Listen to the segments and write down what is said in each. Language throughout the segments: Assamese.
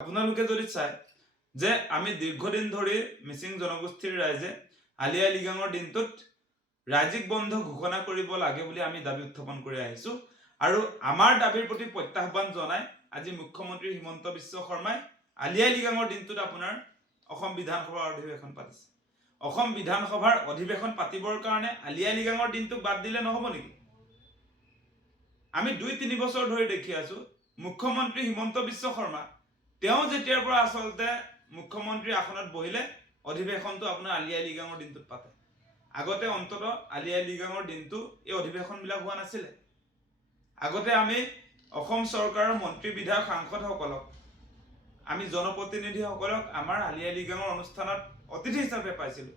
আপোনালোকে যদি চাই যে আমি দীৰ্ঘদিন ধৰি মিচিং জনগোষ্ঠীৰ ৰাইজে আলি আই লৃগাঙৰ দিনটোত ৰাজ্যিক বন্ধ ঘোষণা কৰিব লাগে বুলি আমি দাবী উত্থাপন কৰি আহিছো আৰু আমাৰ দাবীৰ প্ৰতি প্ৰত্যাহ্বান জনাই আজি মুখ্যমন্ত্ৰী হিমন্ত বিশ্ব শৰ্মাই আলি আই লৃগাঙৰ দিনটোত আপোনাৰ অসম বিধানসভাৰ অধিৱেশন পাতিছে। অসম বিধানসভাৰ অধিৱেশন পাতিবৰ কাৰণে আলি আই লৃগাঙৰ দিনটোক বাদ দিলে নহব নেকি? আমি 2-3 বছৰ ধৰি দেখি আছো মুখ্যমন্ত্ৰী হিমন্ত বিশ্ব শৰ্মা তেওঁ যেতিয়াৰ পৰা আচলতে মুখ্যমন্ত্ৰী আসনত বহিলে অধিৱেশনটো আপোনাৰ আলি আই লৃগাঙৰ দিনটোত পাতে। আগতে অন্তত আলি আই লৃগাঙৰ দিনটো এই অধিৱেশনবিলাক হোৱা নাছিলে। আগতে আমি অসম চৰকাৰৰ মন্ত্ৰী বিধায়ক সাংসদসকলক আমি জনপ্ৰতিনিধিসকলক আমাৰ আলি আই লৃগাঙৰ অনুষ্ঠানত অতিথি হিচাপে পাইছিলোঁ।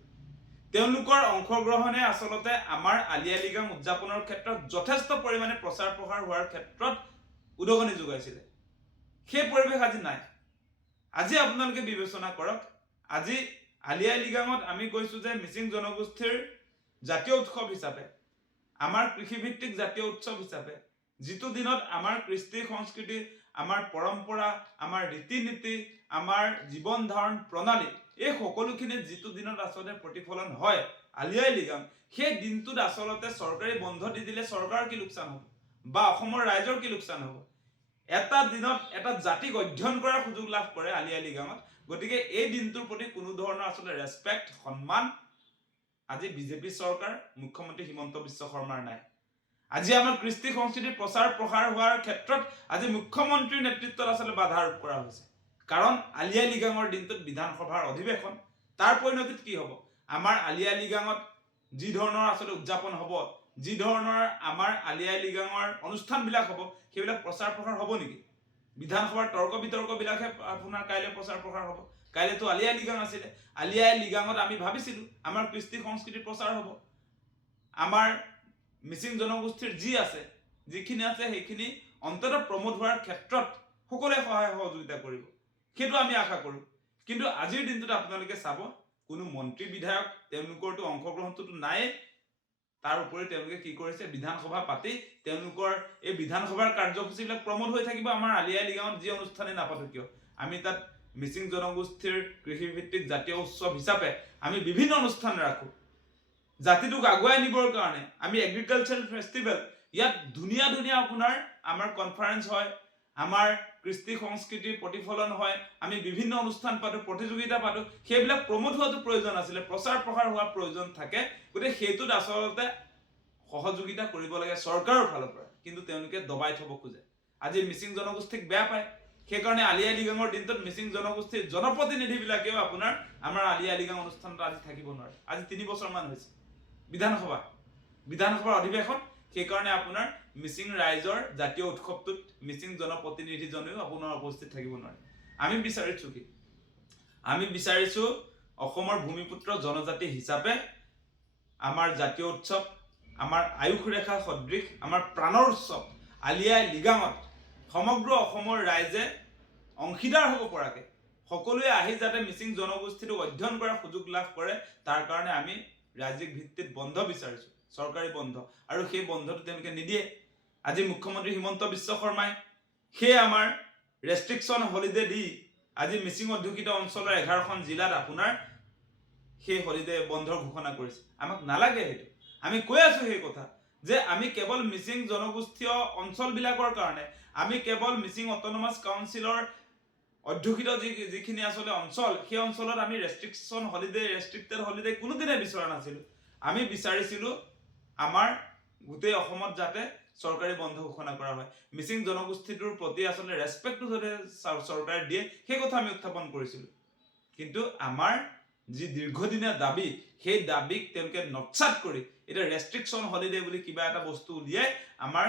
তেওঁলোকৰ অংশগ্ৰহণে আচলতে আমাৰ আলি আই লৃগাং উদযাপনৰ ক্ষেত্ৰত যথেষ্ট পৰিমাণে প্ৰচাৰ প্ৰসাৰ হোৱাৰ ক্ষেত্ৰত উদগনি যোগাইছিলে। সেই পৰিৱেশ আজি নাই। আজি আপোনালোকে বিবেচনা কৰক, আজি আলি আই লৃগাঙত আমি কৈছো যে মিচিং জনগোষ্ঠীৰ জাতীয় উৎসৱ হিচাপে, আমাৰ কৃষিভিত্তিক জাতীয় উৎসৱ হিচাপে, যিটো দিনত আমাৰ কৃষ্টি সংস্কৃতি, আমাৰ পৰম্পৰা, আমাৰ ৰীতি নীতি, আমাৰ জীৱন ধাৰণ প্ৰণালী, এই সকলোখিনি যিটো দিনত আচলতে প্ৰতিফলন হয় আলি আই লৃগাং, সেই দিনটোত আচলতে চৰকাৰী বন্ধ দি দিলে চৰকাৰৰ কি লোকচান হ'ব বা অসমৰ ৰাইজৰ কি লোকচান হ'ব? এটা দিনত এটা জাতিক অধ্যয়ন কৰাৰ সুযোগ লাভ কৰে আলি আই লৃগাঙত। গতিকে এই দিনটোৰ প্ৰতি কোনো ধৰণৰ আচলতে ৰেছপেক্ট, সন্মান আজি বিজেপি চৰকাৰ, মুখ্যমন্ত্ৰী হিমন্ত বিশ্ব শৰ্মাৰ নাই। আজি আমাৰ কৃষ্টি সংস্কৃতিৰ প্ৰচাৰ প্ৰসাৰ হোৱাৰ ক্ষেত্ৰত আজি মুখ্যমন্ত্ৰীৰ নেতৃত্বত আচলতে বাধা আৰোপ কৰা হৈছে। কাৰণ আলি আই লৃগাঙৰ দিনটোত বিধানসভাৰ অধিৱেশন, তাৰ পৰিণতিত কি হ'ব? আমাৰ আলি আই লৃগাঙত যি ধৰণৰ আচলতে উদযাপন হ'ব, যি ধৰণৰ আমাৰ আলি আই লৃগাঙৰ অনুষ্ঠানবিলাক হ'ব, সেইবিলাক প্ৰচাৰ প্ৰসাৰ হ'ব নেকি? বিধানসভাৰ তৰ্ক বিতৰ্কবিলাকহে আপোনাৰ কাইলৈ প্ৰচাৰ প্ৰসাৰ হ'ব। কাইলৈতো আলি আই লৃগাং আছিলে। আলি আই লৃগাঙত আমি ভাবিছিলোঁ আমাৰ কৃষ্টি সংস্কৃতিৰ প্ৰচাৰ হ'ব, আমাৰ মিচিং জনগোষ্ঠীৰ যিখিনি আছে সেইখিনি অন্ততঃ প্ৰমোট হোৱাৰ ক্ষেত্ৰত সকলোৱে সহায় সহযোগিতা কৰিব, সেইটো আমি আশা কৰোঁ। কিন্তু আজিৰ দিনটোত আপোনালোকে চাব, কোনো মন্ত্ৰী বিধায়ক তেওঁলোকৰতো অংশগ্ৰহণটোতো নায়েই। তাৰ উপৰি তেওঁলোকে কি কৰিছে, বিধানসভা পাতি তেওঁলোকৰ এই বিধানসভাৰ কাৰ্যসূচীবিলাক প্ৰমোট হৈ থাকিব। আমাৰ আলি আই লৃগাঙত যি অনুষ্ঠানে নাপাতো কিয়, আমি তাত মিচিং জনগোষ্ঠীৰ কৃষিভিত্তিক জাতীয় উৎসৱ হিচাপে আমি বিভিন্ন অনুষ্ঠান ৰাখোঁ। জাতিটোক আগুৱাই নিবৰ কাৰণে আমি এগ্ৰিকালচাৰেল ফেষ্টিভেল, ইয়াত ধুনীয়া ধুনীয়া আপোনাৰ আমাৰ কনফাৰেন্স হয়, আমাৰ কৃষ্টি সংস্কৃতিৰ প্ৰতিফলন হয়, আমি বিভিন্ন অনুষ্ঠান পাতো, প্ৰতিযোগিতা পাতো, সেইবিলাক প্ৰমোট হোৱাটো প্ৰয়োজন আছিলে, প্ৰচাৰ প্ৰসাৰ হোৱাৰ প্ৰয়োজন থাকে। গতিকে সেইটোত আচলতে সহযোগিতা কৰিব লাগে চৰকাৰৰ ফালৰ পৰা, কিন্তু তেওঁলোকে দবাই থব খোজে। আজি মিচিং জনগোষ্ঠীক বেয়া পায়, সেইকাৰণে আলি আই লৃগাঙৰ দিনটোত মিচিং জনগোষ্ঠীৰ জনপ্ৰতিনিধিবিলাকেও আপোনাৰ আমাৰ আলি আই লৃগাং অনুষ্ঠানত আজি থাকিব নোৱাৰে। আজি 3 বছৰমান হৈছে বিধানসভাৰ অধিৱেশন, সেইকাৰণে আপোনাৰ মিচিং ৰাইজৰ জাতীয় উৎসৱটোত মিচিং জনপ্ৰতিনিধিজনেও আপোনাৰ উপস্থিত থাকিব নোৱাৰে। আমি বিচাৰিছো কি? আমি বিচাৰিছো অসমৰ ভূমিপুত্ৰ জনজাতি হিচাপে আমাৰ জাতীয় উৎসৱ, আমাৰ আয়ুস ৰেখা সদৃশ, আমাৰ প্ৰাণৰ উৎসৱ আলি আই লৃগাঙত সমগ্ৰ অসমৰ ৰাইজে অংশীদাৰ হ'ব পৰাকে সকলোৱে আহি যাতে মিচিং জনগোষ্ঠীটোক অধ্যয়ন কৰাৰ সুযোগ লাভ কৰে, তাৰ কাৰণে আমি ৰাজ্যিক ভিত্তিত বন্ধ বিচাৰিছো, চৰকাৰী বন্ধ। আৰু সেই বন্ধটো তেওঁলোকে নিদিয়ে। আজি মুখ্যমন্ত্ৰী হিমন্ত বিশ্ব শৰ্মাই সেই আমাৰ ৰেষ্ট্ৰিকশ্যন হলিডে দি আজি মিচিং অধ্যুষিত অঞ্চলৰ 11খন জিলাত আপোনাৰ সেই হলিডে বন্ধৰ ঘোষণা কৰিছে। আমাক নালাগে সেইটো। আমি কৈ আছো সেই কথা যে আমি কেৱল মিচিং জনগোষ্ঠীয় অঞ্চলবিলাকৰ কাৰণে, আমি কেৱল মিচিং অট'নমাছ কাউন্সিলৰ অধ্যুষিত যিখিনি আচলতে অঞ্চল, সেই অঞ্চলত আমি ৰেষ্ট্ৰিক্টেড হলিডে কোনোদিনে বিচৰা নাছিলোঁ। আমি বিচাৰিছিলোঁ আমাৰ গোটেই অসমত যাতে চৰকাৰী বন্ধ ঘোষণা কৰা হয়, মিচিং জনগোষ্ঠীটোৰ প্ৰতি আচলতে ৰেছপেক্টটো যাতে চৰকাৰে দিয়ে, সেই কথা আমি উত্থাপন কৰিছিলোঁ। কিন্তু আমাৰ যি দীৰ্ঘদিনীয়া দাবী, সেই দাবীক তেওঁলোকে নৎসাত কৰি এতিয়া ৰেষ্ট্ৰিকশ্যন হলিডে বুলি কিবা এটা বস্তু উলিয়াই আমাৰ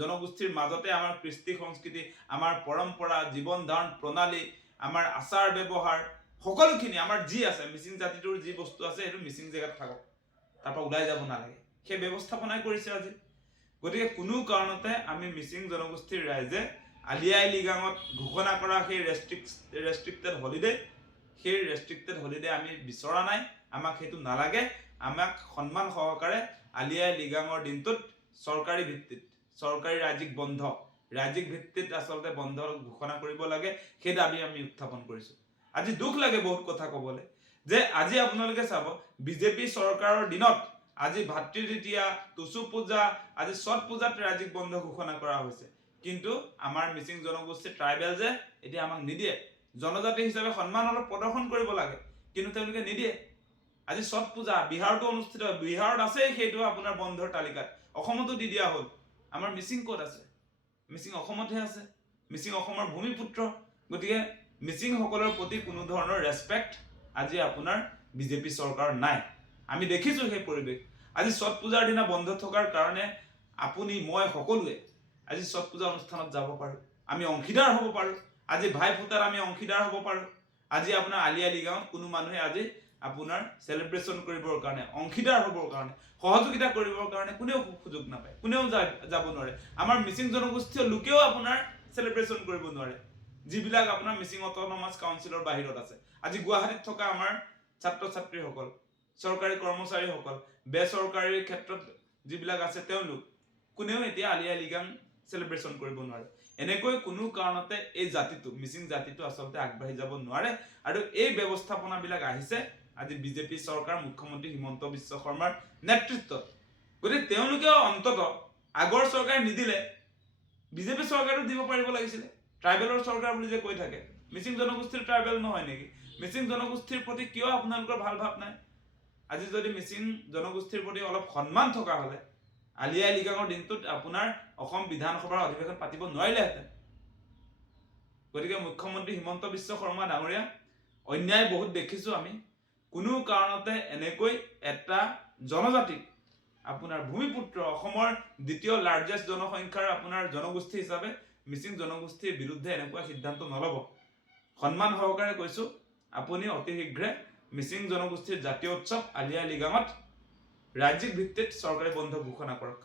জনগোষ্ঠীৰ মাজতে আমাৰ কৃষ্টি সংস্কৃতি, আমাৰ পৰম্পৰা, জীৱন ধাৰণ প্ৰণালী, আমাৰ আচাৰ ব্যৱহাৰ, সকলোখিনি আমাৰ যি আছে, মিচিং জাতিটোৰ যি বস্তু আছে সেইটো মিচিং জেগাত থাকক, তাৰ পৰা ওলাই যাব নালাগে, সেই ব্যৱস্থাপনাই কৰিছে আজি। গতিকে কোনো কাৰণতে আমি মিচিং জনগোষ্ঠীৰ ৰাইজে আলি আই লৃগাঙত ঘোষণা কৰা সেই ৰেষ্ট্ৰিক্টেড হলিডে আমি বিচৰা নাই। আমাক সেইটো নালাগে। আমাক সন্মান সহকাৰে আলি আই লৃগাঙৰ দিনটোত চৰকাৰী ভিত্তিত, চৰকাৰী ৰাজ্যিক বন্ধ, ৰাজ্যিক ভিত্তিত আচলতে বন্ধ ঘোষণা কৰিব লাগে, সেই দাবী আমি উত্থাপন কৰিছো। আজি দুখ লাগে বহুত কথা ক'বলৈ, যে আজি আপোনালোকে চাব বিজেপি চৰকাৰৰ দিনত আজি ভাতৃ দ্বিতীয়া, টুচু পূজা, আজি ছট পূজাত ৰাজ্যিক বন্ধ ঘোষণা কৰা হৈছে, কিন্তু আমাৰ মিচিং জনগোষ্ঠীৰ ট্ৰাইবেল যে এতিয়া আমাক নিদিয়ে। জনজাতি হিচাপে সন্মান অলপ প্ৰদৰ্শন কৰিব লাগে, কিন্তু তেওঁলোকে নিদিয়ে। আজি ছট পূজা বিহাৰতো অনুষ্ঠিত হয়, বিহাৰত আছে সেইটো আপোনাৰ বন্ধৰ তালিকাত, অসমতো দি দিয়া হ'ল। আমাৰ মিচিং ক'ত আছে? মিচিং অসমতহে আছে, মিচিং অসমৰ ভূমিপুত্ৰ। গতিকে মিচিংসকলৰ প্ৰতি কোনো ধৰণৰ ৰেচপেক্ট আজি আপোনাৰ বিজেপি চৰকাৰৰ নাই। আমি দেখিছোঁ সেই পৰিৱেশ। আজি ছট পূজাৰ দিনা বন্ধ থকাৰ কাৰণে আপুনি মই সকলোৱে আজি ছট পূজা অনুষ্ঠানত যাব পাৰোঁ, আমি অংশীদাৰ হ'ব পাৰোঁ। আজি ভাই ফুটাত আমি অংশীদাৰ হ'ব পাৰোঁ। আজি আপোনাৰ আলি আই লৃগাঙত কোনো মানুহে আজি আপোনাৰ চেলিব্ৰেশ্যন কৰিবৰ কাৰণে, অংশীদাৰ হ'বৰ কাৰণে, সহযোগিতা কৰিবৰ কাৰণে কোনেও সুযোগ নাপায়, কোনেও যাব নোৱাৰে। আমাৰ মিচিং জনগোষ্ঠীয় লোকেও আপোনাৰ চেলিব্ৰেশ্যন কৰিব নোৱাৰে, যিবিলাক আপোনাৰ মিচিং অট'নমাছ কাউন্সিলৰ বাহিৰত আছে। আজি গুৱাহাটীত থকা আমাৰ ছাত্ৰ ছাত্ৰীসকল, চৰকাৰী কৰ্মচাৰীসকল, বেচৰকাৰী ক্ষেত্ৰত যিবিলাক আছে তেওঁলোক কোনেও এতিয়া আলি আই লৃগাং চেলিব্ৰেশ্যন কৰিব নোৱাৰে। এনেকৈ কোনো কাৰণতে এই জাতিটো, মিচিং জাতিটো আচলতে আগবাঢ়ি যাব নোৱাৰে। আৰু এই ব্যৱস্থাপনাবিলাক আহিছে আজি বিজেপি চৰকাৰ, মুখ্যমন্ত্ৰী হিমন্ত বিশ্ব শৰ্মাৰ নেতৃত্বত। গতিকে তেওঁলোকেও অন্তত আগৰ চৰকাৰে নিদিলে, বিজেপি চৰকাৰেও দিব পাৰিব লাগিছিলে। ট্ৰাইবেলৰ চৰকাৰ বুলি যে কৈ থাকে, মিচিং জনগোষ্ঠীৰ ট্ৰাইবেল নহয় নেকি? মিচিং জনগোষ্ঠীৰ প্ৰতি কিয় আপোনালোকৰ ভাল ভাৱ নাই? আজি যদি মিচিং জনগোষ্ঠীৰ প্ৰতি অলপ সন্মান থকা হ'লে আলি আই লৃগাঙৰ দিনটোত আপোনাৰ অসম বিধানসভাৰ অধিৱেশন পাতিব নোৱাৰিলেহেঁতেন। গতিকে মুখ্যমন্ত্ৰী হিমন্ত বিশ্ব শৰ্মা ডাঙৰীয়া, অন্যায় বহুত দেখিছোঁ আমি। কোনো কাৰণতে এনেকৈ এটা জনজাতিক, আপোনাৰ ভূমিপুত্ৰ, অসমৰ দ্বিতীয় লাৰ্জেষ্ট জনসংখ্যাৰ আপোনাৰ জনগোষ্ঠী হিচাপে মিচিং জনগোষ্ঠীৰ বিৰুদ্ধে এনেকুৱা সিদ্ধান্ত নল'ব। সন্মান সহকাৰে কৈছোঁ, আপুনি অতি শীঘ্ৰে মিচিং জনগোষ্ঠীৰ জাতীয় উৎসৱ আলি আই লৃগাঙত ৰাজ্যিক ভিত্তিত চৰকাৰী বন্ধ ঘোষণা কৰক।